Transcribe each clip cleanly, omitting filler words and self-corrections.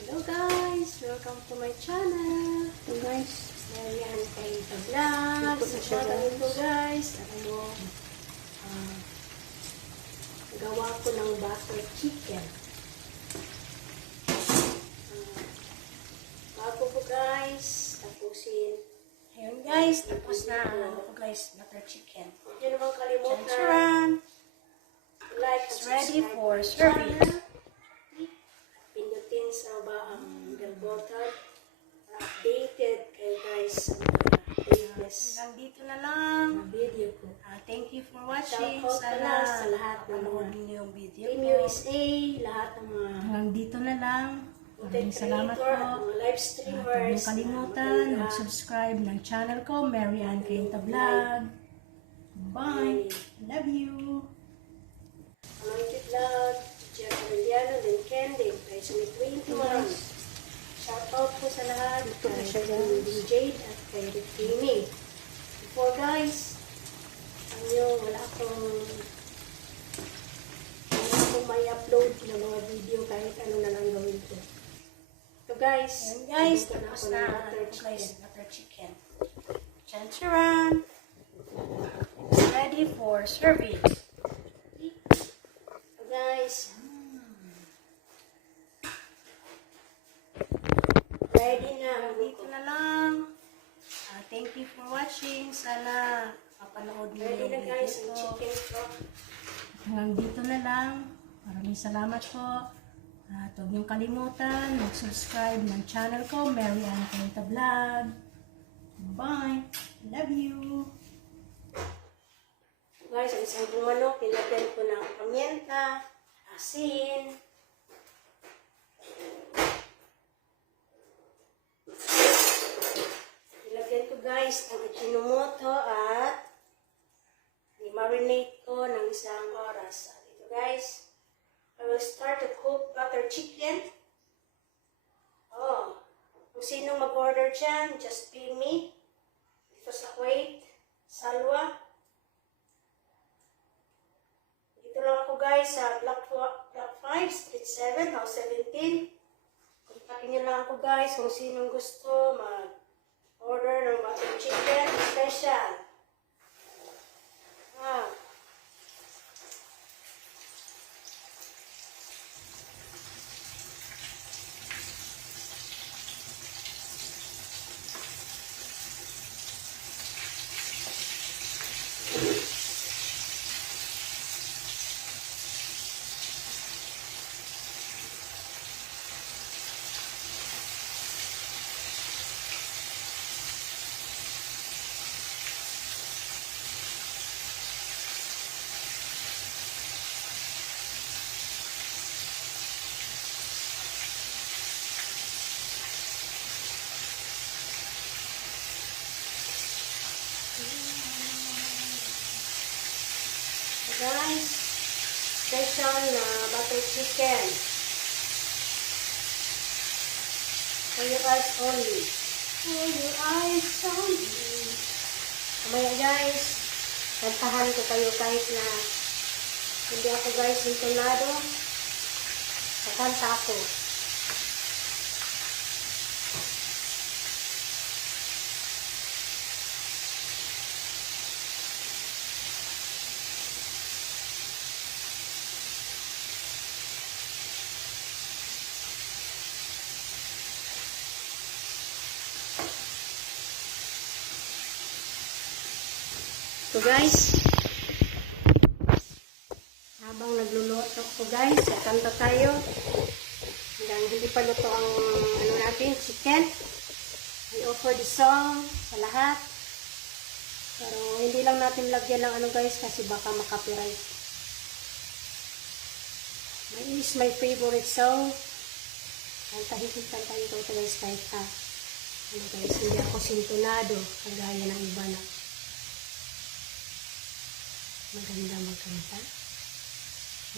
Hello guys! Welcome to my channel. So guys, Marian Kainta Vlog. Sa ito guys, gawa ko ng butter chicken. Bago po guys, tapusin. ayun guys, tapos na ako guys, butter chicken. Huwag nyo naman kalimutan. Charan! Like It's and ready subscribe for to my serving. channel. Pindutin sa bell button para updated kayo guys sa mga latest Hanggang dito na lang. video ko. Thank you for watching. Shoutout pala sa lahat ng mapanood mga niyo yung video Team ko. USA, lahat ng mga Hanggang dito na lang. Maraming content salamat creator at po. mga live Huwag streamers. niyong kalimutan, mag-subscribe ng channel ko, Marian Kainta Vlog. Bye! Love you! Anointed Vlog, Jeff Aureliano, Lynn Candy, kay Sumit 21. Shoutout po sa lahat kay Lynn Jade at kay Rick Gaming. Before guys, wala akong may upload ng mga video kahit ano na lang gawin ko. So guys, Ayun guys, nandito tapos ako na ng ako butter guys, chicken. butter chicken. Charan! It's ready for serving. So guys, ready na. Dito na lang. Thank you for watching. Sana mapanood niyo Ready yung na guys ang video ko. chicken chop. Hanggang dito na lang. Maraming salamat po. At huwag niyong kalimutan mag-subscribe ng channel ko, Marian Kainta Vlog. Bye! Love you! Guys, ang isang manok, nilagyan ko ng pamienta, asin, nilagyan ko guys ng Ajinomoto at i-marinate ko ng isang oras. At ito guys, I will start to cook butter chicken. Kung sino mag-order dyan, just pay me. Dito sa Kuwait, Salwa. Dito lang ako guys sa Block 5, Street 7, House 17. Kontakin nyo lang ako guys kung sinong gusto mag-order ng butter chicken special. Guys, special na butter chicken. For your eyes only. For your eyes only. Kamaya guys, kantahan ko kayo kahit na hindi ako guys sintonado. Kakanta ako. So guys, habang nagluluto ko guys, kanta tayo. Hanggang hindi pa luto ang natin, chicken. I offer the song sa lahat. Pero hindi lang natin lagyan ng guys kasi baka makapiright. This is my favorite song. Kantahin ko ito guys kahit guys, hindi ako sintonado kagaya ng iba na maganda magkanta.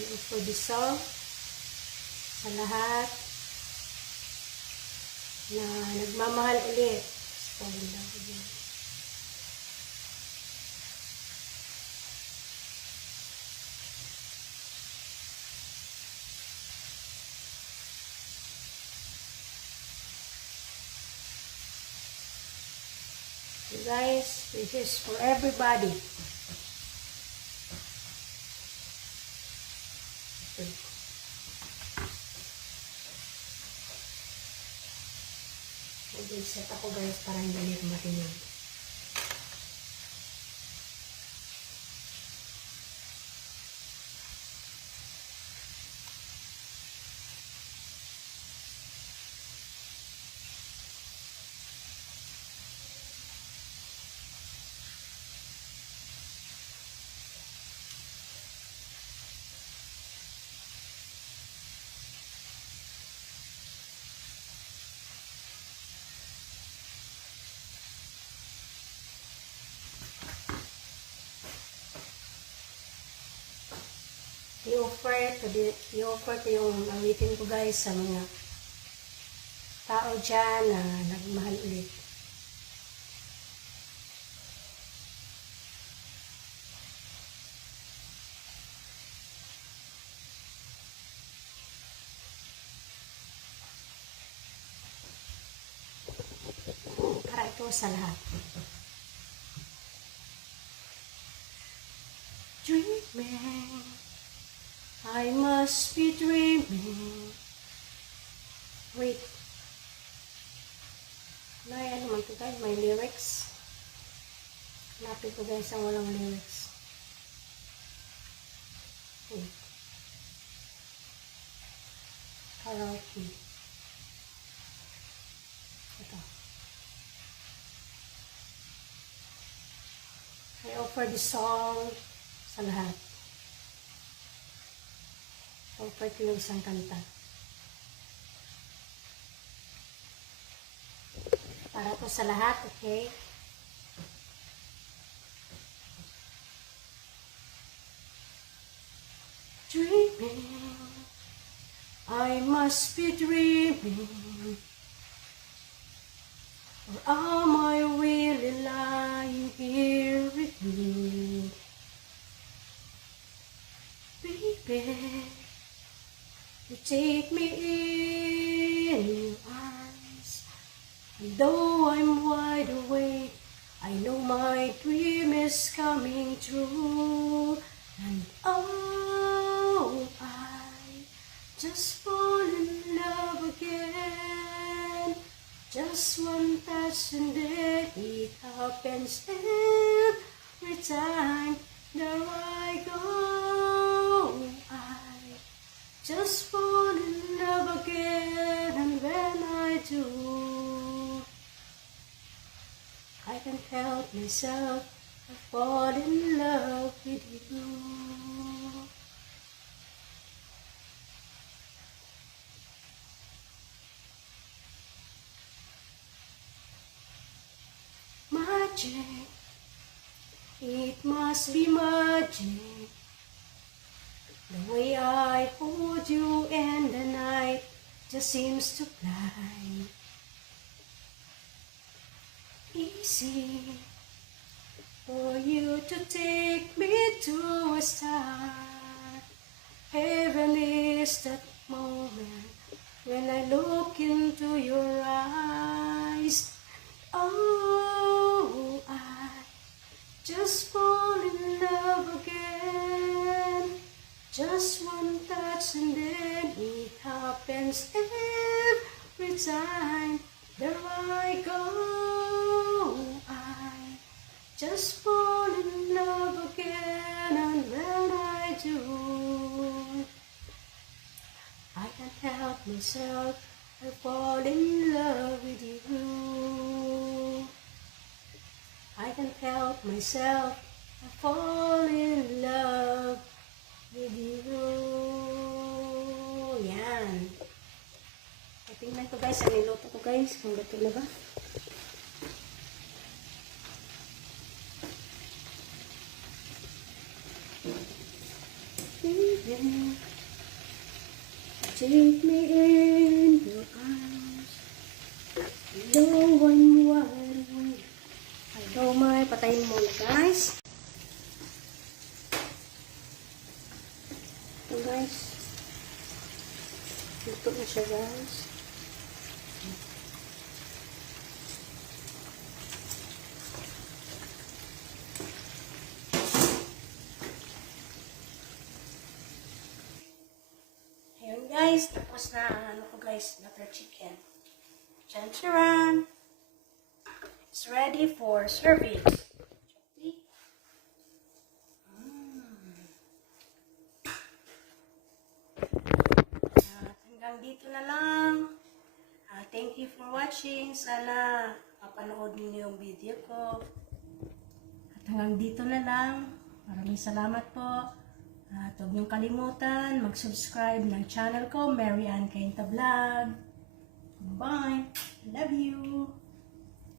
I offer the song sa lahat na nagmamahal ulit. Falling love again. guys, this is for everybody. Mag-set ako guys para hindi matinig. I-offer ko yung awitin ko guys sa mga tao dyan na nagmahal ulit. Para ito sa lahat. Dreaming, I must be dreaming. Wait. Ano man ito guys? May lyrics. Hanapin ko guys ang walang lyrics. Wait. Karaoke. Ito. I offer the song sa lahat. Offer ko yung isang kanta. Para to sa lahat, okay? Dreaming, I must be dreaming. Or am I really lying here with you? Baby, you take me in your arms. And though I'm wide awake, I know my dream is coming true. And oh, I just fall in love again. Just one touch and then it happens every time that I go. I just fall in love again, and when I do, I can't help myself. I fall in love with you. Magic, it must be magic. The way I hold you and the night just seems to fly. Easy for you to take me to a star. Heaven is that moment when I look into your eyes. Oh, I just fall in love again. Just one touch and then it happens every time that I go. I just fall in love again, and when I do, I can't help myself. I fall in love with you. I can't help myself. I fall in love with you. Yan. Tingnan ko guys, ang niluto ko guys, kung gato na ba. Baby, take me in your arms. No one wide awake. I know my, patayin mo na guys. Ito guys. Luto na siya guys. guys, tapos na ang ano ko guys, butter chicken. Chancharan! It's ready for serving. Okay. At hanggang dito na lang. Thank you for watching. Sana mapanood niyo yung video ko. At hanggang dito na lang. Maraming salamat po. At huwag niyong kalimutan mag-subscribe ng channel ko, Mary Ann Cainta Vlog. Bye! Love you!